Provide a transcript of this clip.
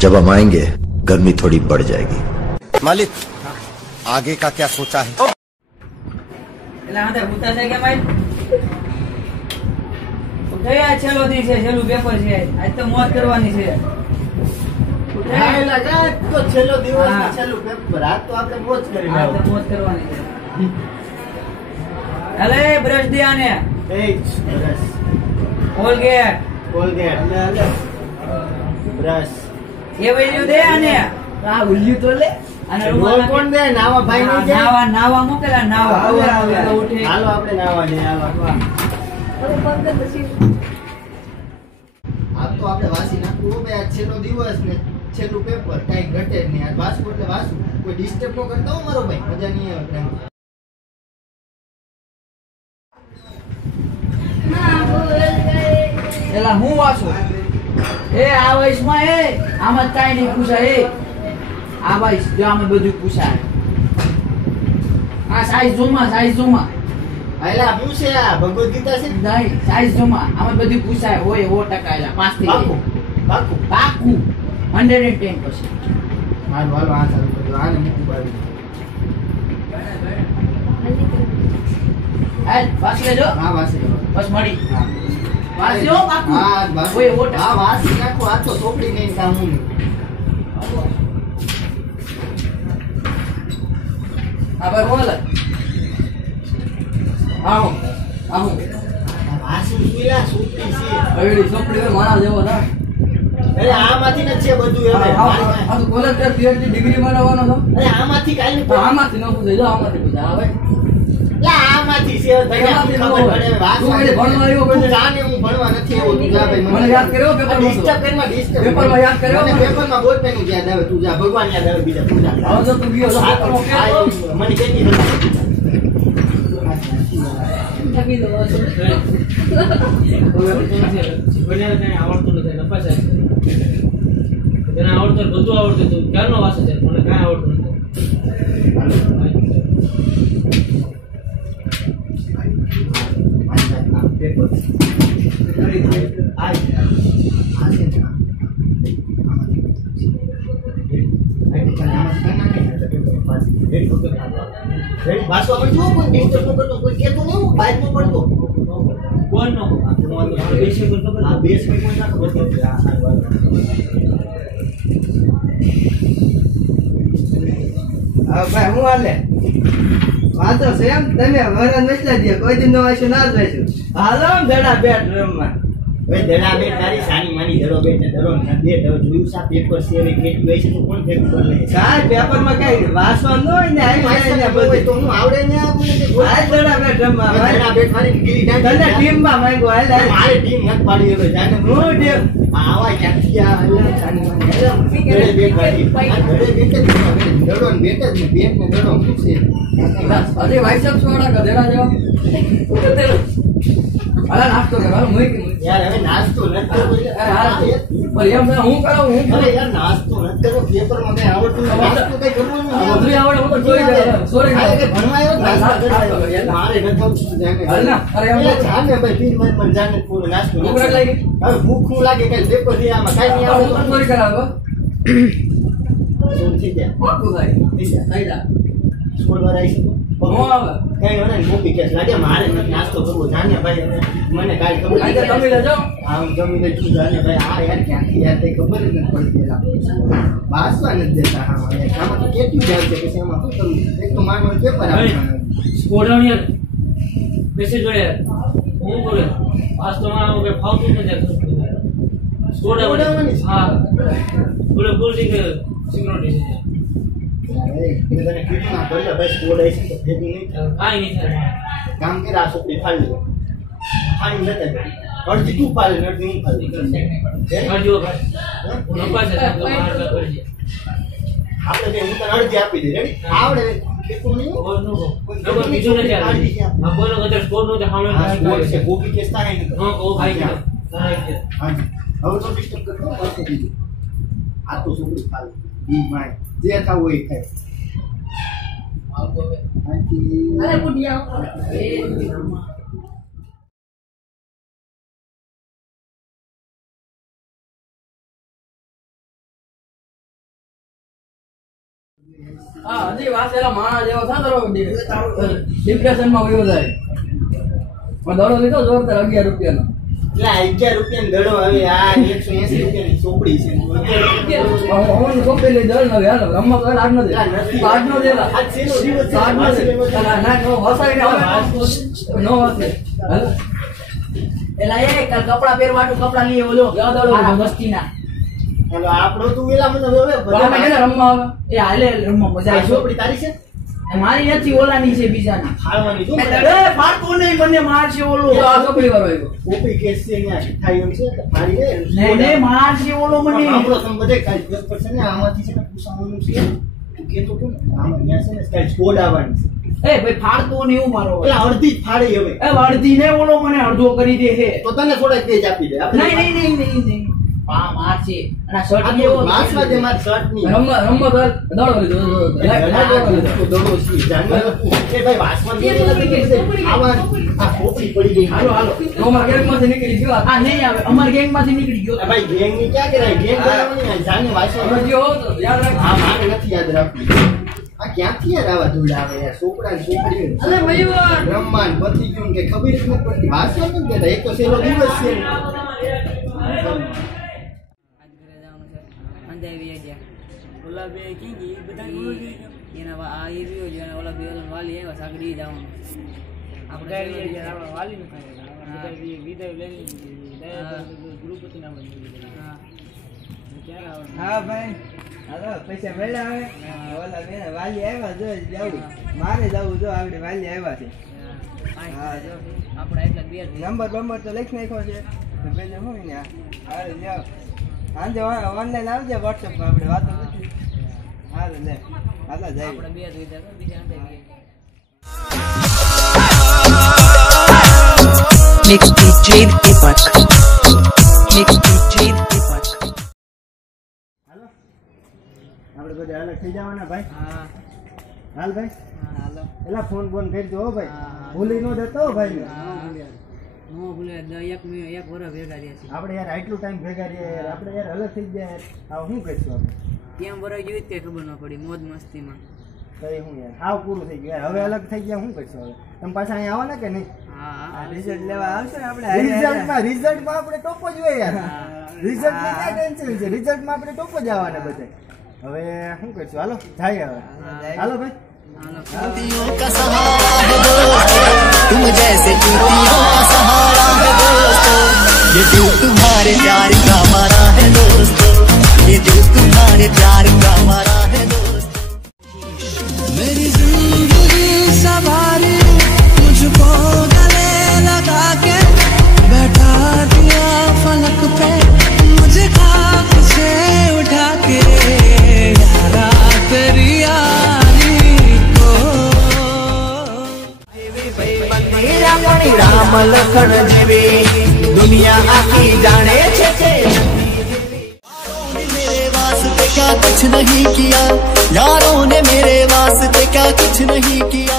जब हम आएंगे गर्मी थोड़ी बढ़ जाएगी। मालिक आगे का क्या सोचा है? છેલ્લો દી છે, છેલ્લું પેપર છે, આજ તો મોજ કરવાની છે. છેલ્લો દિવસ છેલ્લું પેપર, આજ તો આપણે મોજ કરી મોજ કરવાની છે. અલે બ્રશ દે આને. કોલગેટ બ્રશ એ વૈલ્યુ દે આને. આ ઉલ્યું તો લે. અને રૂમાલ કોણ દે? નાવા ભાઈ નું દે. નાવા મોકલા નાવા. ઉઠે હાલો આપણે નાવા દે. હાલો આ તો આપણે વાસી નાખવું હો ભાઈ. આ છેલ્લો દિવસ ને છેલ્લું પેપર, કઈ ઘટે જ નહીં. આ વાસવું એટલે વાસવું, કોઈ ડિસ્ટર્બ ન કરતા હો મારો ભાઈ, મજા નહીં આવે. એલા હું વાસું એ આ વયસમાં આમાં કાઈ નહીં પૂછાય. આ વયસ જો આમાં બધું પૂછાય. આ સાઈઝ જોમાં આયલા હું છે? આ ભગવદ ગીતા છે? નહીં, સાઈઝ જોમાં આમાં બધું પૂછાય. હોય 100% આયલા 5 થી પાકું 110%. હાલો આ ચાલુ કરજો. આને મૂકી બાજુ. હાલ વાસી લેજો. હા વાસી લો. બસ મળી. વાસ્યો પાકું. હા બસ. હોય 100%. હા વાસી નાખો. આ તો ચોપડી નહીં કામ નહીં. આ ભાઈ બોલ. આવો વાસી સુઈલા ચોપડી છે. અવેડી ચોપડી મારા જેવો ના. અરે આમાંથી ન છે બધું. હવે આ તો કોલેજ કે PhD ડિગ્રી બનાવવાનો છો? અરે આમાંથી કાઈ નહીં. આમાંથી ન પૂછે. જો આમાંથી પૂછે. હવે આમાંથી છે ભાઈ. આમાંથી ખબર પડે. તું મને ભણવા આવ્યો તું પછી જાને હું ભણવા નથી આવ્યો. તું જા ભાઈ. મને યાદ કર્યો પેપર ડિસ્ટર્બ પેપરમાં યાદ કર્યો. મને પેપરમાં બોલ પેન યાદ આવે. તું જા. ભગવાન યાદ આવે. બીજા તું જા. હવે જો તું ગયો આ તો મને કેટલી થકી દો. આવડતું નથી નપાસ તેને આવડતું બધું આવડતું હતું. ક્યારનો વાસ છે, મને કાંઈ આવડતું નથી. કોણ નો ભાઈ હું હાલે વાંચો છે એમ? તમે વરણ વેચલા દે. કોઈ દિન નો વાંચ્યું ના જ વાંચ્યું. હાલો દડા બેટ રમવા. ભાઈ દડા બેટ તારી સાની માની દડો બેટ ને દડો ને બેટ. હવે જોયું સા પેપર છે હવે કેટલું હોય છે તો કોણ ભેગું કરી લે? સાહેબ પેપર માં કઈ વાંચવા ન હોય ને આઈ બધું તો હું આવડે ને આપણે આ દડા બેટ રમવા. દડા બેટ મારી ગીલી ડાંડી તને ટીમ માં માંગો. હાલ મારી ટીમ મત પાડી હવે જાને હું ટીમ આવા ક્યાંથી આ સાની માની દડો બેટ વાળી દડો બેટ દડો ને બેટ જ ને બેટ ને દડો પૂછે. અરે ભાઈ સાહેબ છોડા ગધેડા જેવા. અલા નાસ્તો કર. હું યાર હવે નાસ્તો નથી કરવો. પણ એમ હું કરું અરે યાર નાસ્તો નથી કરવો. પેપર માં કઈ આવડતું નથી. નાસ્તો કઈ કરવાનું નહીં. બધું આવડે. હું તો સોરી ભણવા આવ્યો નાસ્તો મારે નથી આવતું. જાને અરે એમ જાને ભાઈ પીર મત પણ જાને પૂરો નાસ્તો ભૂખ લાગી. હવે ભૂખ હું લાગે કઈ પેપર થી આમાં કઈ નહીં આવડતું. સોરી કરાવો. શું થઈ જાય? પાકું થાય. થઈ જા. સ્કૂલ વાળા આવી શકો નો આવે. કઈ વને મોટી કેસ લાગે મારે નથી નાસ્તો કરવો. જાને ભાઈ હવે મને કાઈ ખબર આજે તમે લેજો. હા હું જમી લઈ છું. જાને ભાઈ આ યાર ક્યાંથી યાર કઈ ખબર જ નથી પડતી. વાંચવા નથી દેતા. હા યાર આમાં તો કેટલું જાય છે કે આમાં શું કરવું? એક તો માનો પેપર આપવાનું. સ્કોડણ મેસેજ જોડે હું બોલે વાસ્તવમાં કે ફાવતું નથી. સ્કોડણ હા બોલે બોલતી કે સિક્યુરિટી છે. મેં તને કીધું ના ભલે ભાઈ સ્કોડ આવી છે તો ભેગું નહીં થાય. કાંઈ નહીં થાય. કામ કે આ સોપડી ફાડી લે. ફાડી લેતા જાય. અડધી તું પાડે ને અડધી હું ફાડી. કરજો ભાઈ હું નપાસ છે તો માર કરજે. આપણે કે હું તને અડધી આપી દે. રેડી? આવડે કેટલું નહીં? બોલ નો બોલ બીજું નથી આવે. આ બોલો કદર સ્કોડ નો તો હા સ્કોડ છે. ગોપી કેસ થાય નહીં. નો ઓ ભાઈ કે હા હવે તો ડિસ્ટર્બ કરતો પાસે દીધું. આ તો સોપડી ફાડી. ઈ માય જે થાવ હોય થાય. અરે બુઢિયા હા હજી વાસેલા માણસ જેવો થાતો ડિપ્રેશનમાં વયો જાય. પણ દડો લીધો જોરદાર 11 રૂપિયાનો. એટલે 11 રૂપિયાનો દડો હવે આ 180 રૂપિયાની ચોપડી છે. હું કોપી લઈ દળ ન હાલો રમવા તો આજ ન દે. આજ ન દે. આજ છેલ્લો દિવસ છે. આજ ન દે. ના નો વસાઈને આવે નો વસે. હાલો એલા એ કપડા પહેરવાનું કપડા લઈએ ઓલો આ વસ્તીના. હાલો આપણો તું વેલા મતલબ હવે બાપા કેને રમવા આવે એ હાલે રમવા મજા આ આવે. ચોપડી તારી છે? મારી નથી ઓલાની છે બીજાની. ફાળવાની તું એ ફાડતો નહીં મને મારશે ઓલો. આ ચોપડી વાળો આવ્યો. ચોપડી કેસ છે ત્યાં થાય એમ છે ફાડી દે. નહીં નહીં મારશે ઓલો મને. આપણો સમ બધે કાઈ પેપર છે ને આમાંથી છે પૂછવાનું છે. તું કેતો તો ને આમાં ન્યા છે ને સ્ટાઇલ કોડ આવવાની છે. એ ભાઈ ફાડતો નહીં હું મારો. એટલે અડધી જ ફાડી હવે. એ વળતી ને ઓલો મને અડધો કરી દે છે. તો તને થોડા પેજ આપી દે. નહીં નહીં પા મારશે અને શર્ટ એવો માસમાં જે માર શર્ટ ની રમવા દડો લીધો દડો છે જાનવર એ ભાઈ વાસમાં જે આવા આ ખોપડી પડી ગઈ. હાલો અમાર ગેંગ માંથી નીકળી ગયો. આ નહીં આવે અમાર ગેંગ માંથી નીકળી ગયો. ભાઈ ગેંગ ની ક્યાં કરાય? ગેંગ બનાવવાની જાને વાસમાં ગયો તો યાદ રાખ. હા મારે નથી યાદ રાખવું. આ ક્યાંથી યાર આવા ધૂળ આવે યાર? છોકરા ને છોકરીઓ અલે મયુર રમવાન પતિ ગયું કે ખબર જ નથી પડતી. વાસમાં કેમ કહેતા? એક તો છેલ્લો દિવસ છે. ઓલા બે કી બધા એના આ એ રહ્યો છે અને ઓલા બે વાલી આવ્યા સાગડી જવાનું આપણે વાલી નું ખાય વિદાય લઈને ગુરુપતિ નામ હા ભાઈ હાલો પૈસા મળ્યા આવે ઓલા બેન વાલી આવ્યા જો જાવું મારે જવું જો આપણે વાલી આવ્યા છે. આપણે એટલા બે નંબર તો લખી નાખ્યો છે તો પેલે હું ને હારે જાવ સાંજે ઓનલાઈન આવજે વોટ્સએપમાં આપણે વાતો નથી. હાલો લે હાલો જાય આપણે બે વિદા બીજા અંદર Mix DJ Deepak. Mix DJ Deepak. હાલો આપણે બધા અલગ થઈ જવાના ભાઈ. હા હાલ ભાઈ હાલો એલા ફોન કરજો હો ભાઈ. ભૂલી નો જતો ભાઈ. નો ભૂલે એક વરસ ભેગા રહ્યા છે આપણે યાર આટલું ટાઈમ ભેગા રહ્યા યાર આપણે યાર અલગ થઈ ગયા યાર. હવે શું કરીશું આપણે? કેમ વરસ જેવી જ કઈ ખબર ન પડી મોજ મસ્તીમાં. કઈ હું યાર હાવ પૂરું થઈ ગયું યાર. હવે અલગ થઈ ગયા શું કરીશું હવે? તમે પાછા અહીંયા આવવાના કે નહીં? હા રિઝલ્ટ લેવા આવશે ને આપણે. રિઝલ્ટમાં આપણે ટોપ જ હોય યાર. રિઝલ્ટની ક્યાં ટેન્શન છે? રિઝલ્ટમાં આપણે ટોપ જ આવવાના બધા. હવે શું કરીશું? હાલો જાય હવે. હાલો ભાઈ. चूतियों का सहारा है दोस्तों, तुम जैसे चूतियों का सहारा है दोस्तों, ये दिल तुम्हारे प्यार का मारा है दोस्तों, ये दिल तुम्हारे प्यार का मारा है दोस्तों. मेरी जिंदगी सवारी मुझको गले लगा के बैठा दिया फलक पे, मुझे खाक से उठा के यारा तेरी राम लखन जेवी दुनिया आखी जाने छे मेरे वास्ते क्या कुछ नहीं किया, यारों ने मेरे वास्ते क्या कुछ नहीं किया.